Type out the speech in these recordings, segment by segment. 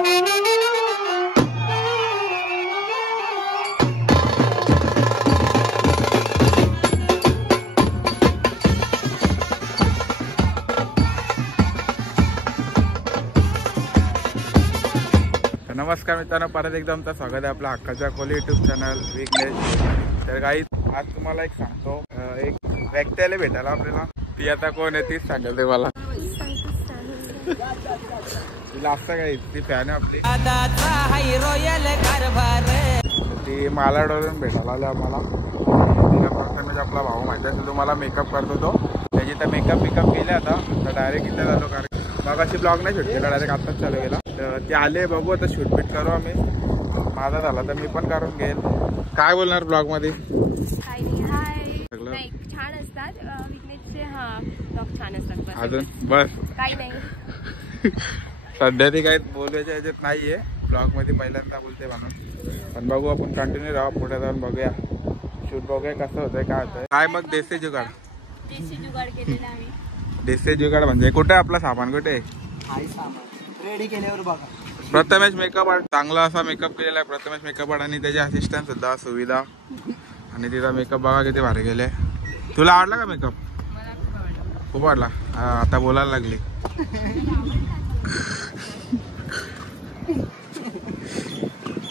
नमस्कार मित्रांनो, परत एकदा तुमचं स्वागत आहे आपल्या हक्काच्या खोली यूट्यूब चॅनल विघ्नेश। तर गाईज आज तुम्हाला एक सांगतो, एक व्यक्ती आले भेटायला आपल्याला। ती आता कोण आहे तीच सांगेल ते मला। तिला असं काही ती फॅन आहे आपली, ती मालाडवरून भेटायला आली आम्हाला। तिला प्रथमच आपला भाऊ माहिती आहे, तुम्हाला मेकअप करतो तो, त्याची तर मेकअप केले आता डायरेक्ट इथे झालो। कारण मगाशी ब्लॉग नाही शूट केला, डायरेक्ट आताच चालू केला। तर ते आले, बघू आता शूट बीट करू आम्ही। माझा झाला तर मी पण करून घेईल। काय बोलणार ब्लॉग मध्ये? छान असतात विघ्नेशचे, ब्लॉग छान असतात। अजून बस काही नाही सध्या ती काही बोलायच्या ह्याच्यात नाहीये ब्लॉग मध्ये, पहिल्यांदा बोलते म्हणून। पण बघू आपण कंटिन्यू राहू, पुढे जाऊन बघूया, शूट बघूया कसं होतंय काय होतंय। काय मग देसी जुगाड केलेला आम्ही। देसी जुगाड म्हणजे कुठे आपला सामान, कुठे रेडी केल्यावर बघा। प्रथमेश मेकअप आर्ट, चांगला असा मेकअप केलेला आहे प्रथमेश मेकअप आर्ट, आणि त्याचे असिस्टंट सुद्धा सुविधा। आणि तिचा मेकअप बघा किती भारी केले। तुला आवडला का मेकअप? खूप आवडला। आता बोलायला लागली।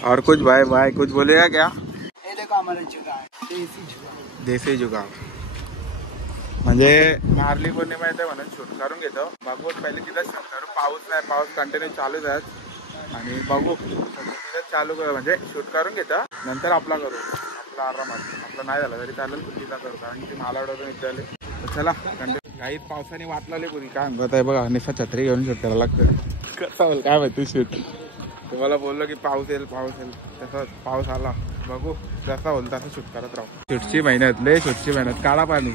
और कुछ भाई कुछ बोलेगा क्या? ये देखो हमारा जुगाड़, देसी जुगाड़ म्हणजे नारळी पौर्णिमा येते म्हणून शूट करून घेतो। बघू पहिले तिथं शूट करू, पाऊस नाही, पाऊस कंटिन्यू चालूच आहे। आणि बघू तिथं चालू करू, म्हणजे शूट करून घेतो, नंतर आपला करू, आपला आरामात। आपला नाही झाला तरी चालेल, पण तिथं करू, कारण की मालाडवरून इथे आले। तर चला कंटिन्यू। काही पावसाने वाटलाले पुरी काय म्हणत आहे बघा, निसा छत्री घेऊन शूट करायला लागतं। कसं होईल काय माहिती शूट? तुम्हाला बोललो की पाऊस येईल तसं पाऊस आला। बघू जसा होईल तसं शूट करत राहू। शूटची मेहनत, लय शूटची मेहनत, काळा पाणी।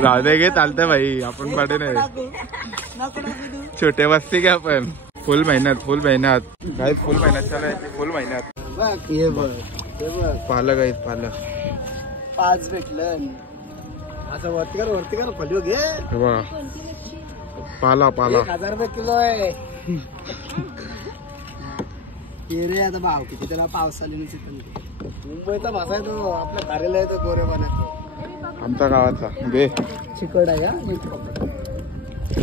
राधे घे चालतंय भाई, आपण पाठे नाही, छोटे बसते की आपण। फुल मेहनत काही फुल मेहनत चालायची, फुल मेहनत। पालक आहेत, पालक 5 भेटलं असं वरती कर फलिओ घे बघा। पाला 1000 रुपये किलो आहे रे। आता भाव किती त्याला, पावसाने मुंबईचा भाषा आहे तो, आपल्या कार्यालय आहे तो गोरे पाण्यात, आमच्या गावाचा घे चिकट आहे का।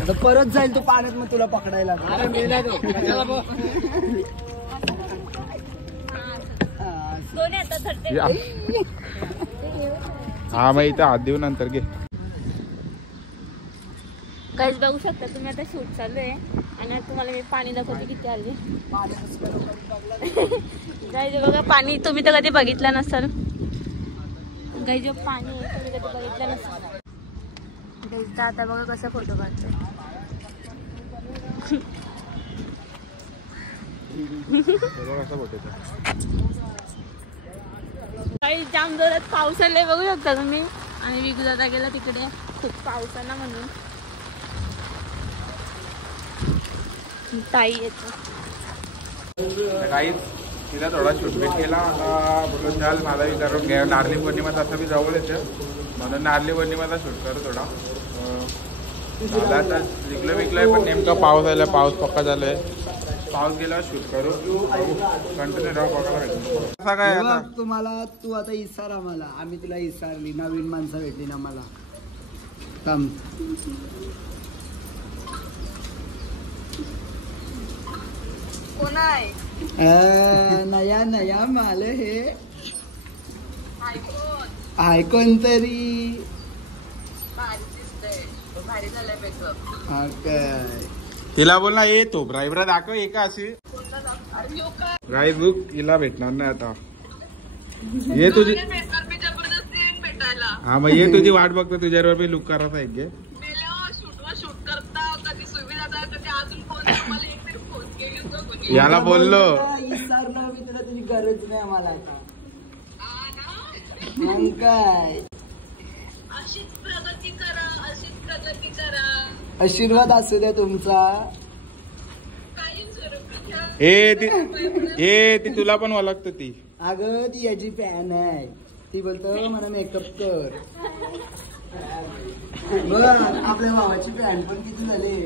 आता परत जाईल तू पाण्यात, मग तुला पकडायला। अरे मेला तो हा मग इथं हात देऊ नंतर घे। गाईज बघू शकता तुम्ही, आता शूट चालू आहे आणि तुम्हाला मी पाणी दाखवते किती आले। गाईज बघा पाणी, तुम्ही तर कधी बघितलं नसाल। गाईज पाणी तुम्ही कधी बघितलं नसाल। गाईज आता बघा कसा फोटो काढतोय। काही जाम जोरात पाऊस आलाय बघू शकता तुम्ही। आणि विघू दादा गेला तिकडे, खूप पाऊस आला म्हणून। ताई येतो काही तिला थोडा शूटबीट केला। बोललो चल माझा बी करून घ्या, नारळी पौर्णिमा तसं बी जवळ येतं म्हणून नारळी पौर्णिमाचा शूट करू थोडा। झाला आता विकलोय, पण नेमका पाऊस आला, पाऊस पक्का झालाय। पाऊस गेल्यावर शूट करू, कंटिन्यू राहू, बघायला भेटू। कसा काय आता तुम्हाला, तू आता इसार आम्हाला, आम्ही तुला इसारली, नवीन माणसं भेटली ना मला। थांब कोण आहे? नया माल हे आयकोन तरी भारी झालंय मेकअप। तिला बोल ना, ये तो ड्रायव्हर दाखव एका अशी राईस बुक तिला भेटणार नाही आता। ये तुझी हा मग ये तुझी वाट बघतो, तुझ्यावर मी लुक करायचा एक घे। याला बोललो तुझी गरज नाही आम्हाला आता। मग काय आशीर्वाद असू द्या तुमचा। ती तुला पण ओळखत ती। अगं ती याची फॅन आहे, ती बोलतो मला मेकअप कर. बघ आपल्या भावाची फॅन पण किती झाली.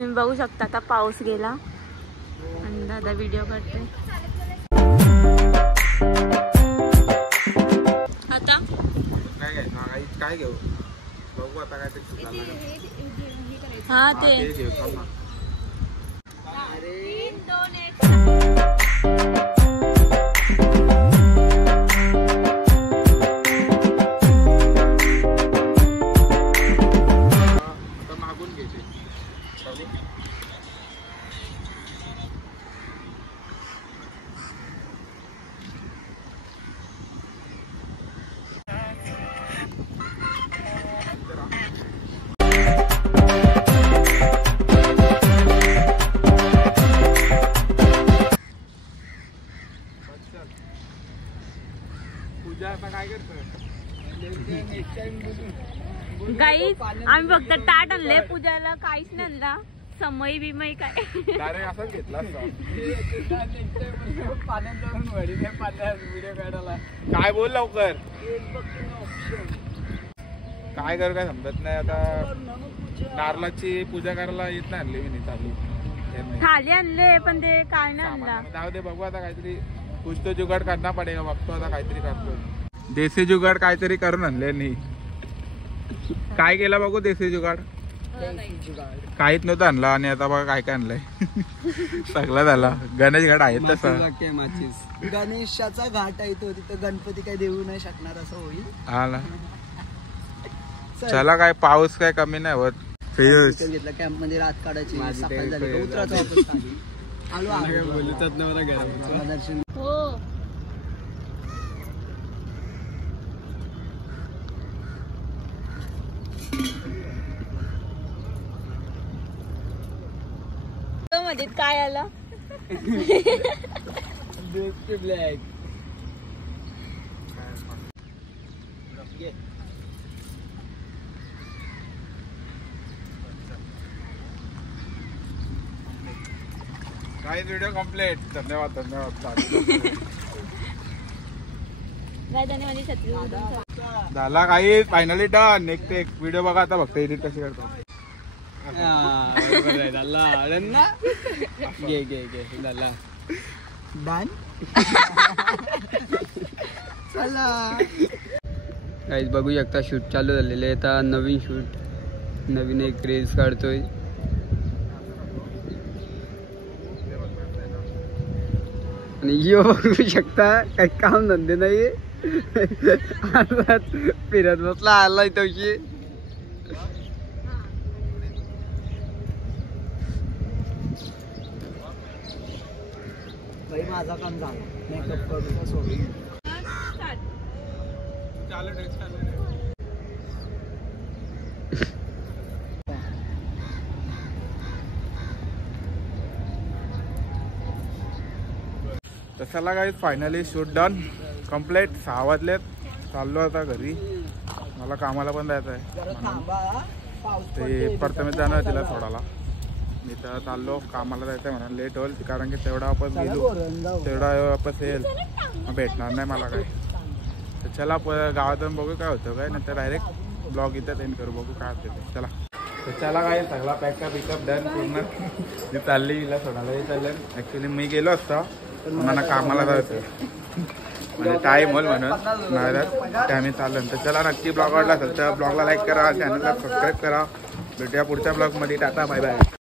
तुम्ही बघू शकता आता पाऊस गेला आणि दादा व्हिडिओ करते. आता काय घेऊ बघू आता काय हा ते घेऊ थांब ना. मागून घेते पूजा आता काय करतोय. गाईस आम्ही फक्त ताट आणले, पूजाला काहीच नाही आणला. समय बिमय काय डायरेक्ट असाच घेतला असता. काय बोल लवकर काय करू काय समजत नाही. आता नारळाची पूजा करायला येत नाही आणली मी चालू थाली आणले पण ते काय नाही आणला. जाऊ दे बघू आता काहीतरी कुछ तो जुगाड करना पडेगा. बघतो आता काहीतरी करतो. देसी जुगाड काहीतरी करून आणले नाही. काय केलं बघू देसी जुगाड. काहीच नव्हतं आणलं आणि आता बघा काय काय आणलंय. सगळं झाला. गणेश घाट आहे तसा. गणेशाचा घाट आहे तो, तिथं गणपती काय देऊ नाही शकणार असं होईल. हा ना. चला काय पाऊस काय कमी नाही होत. घेतला कॅम्प मध्ये रात काढायची. सकाळी झाली का उतरायचं वापस खाली. दर्शन हो मध्ये काय आलं. ब्लॅक काही व्हिडिओ कम्प्लीट. धन्यवाद धन्यवाद. झाला काही फायनली डन. एक व्हिडिओ बघा आता फक्त एडिट कशी करतो. काहीच बघू शकता शूट चालू झालेले आहे. आता नवीन शूट, नवीन एक रील्स काढतोय. आणि यो बघू शकता काही काम धंदे नाही. फिरत बसला आलाय तशी. माझा काम झाला. मेकअप करून सोडून तसाला काही फायनली शूट डन कम्प्लीट. 6 वाजलेत. चाललो आता घरी. मला कामाला पण जायचं आहे. ते प्रथमेश जाणार तिला सोडायला. मी तर चाललो कामाला जायचं म्हणून लेट होईल. कारण की तेवढा वापस गेलो तेवढा वापस येईल मग भेटणार नाही मला काय. तर चला गावातून बघू काय होतं काय. नंतर डायरेक्ट ब्लॉग इथं एंड करू. बघू काय होतं ते. चला. तर चला काय सगळा पॅकअप बिकअप डन पूर्ण. मी चालली हिला सोडायला. हे चाललं ॲक्च्युली मी गेलो असता मला कामाला जायचं म्हणजे टाईम होईल म्हणून नाही ते आम्ही चाललो. तर चला नक्की ब्लॉग आवडला असेल तर ब्लॉगला लाईक करा, चॅनलला सबस्क्राईब करा. भेटूया पुढच्या ब्लॉगमध्ये. Tata bye bye.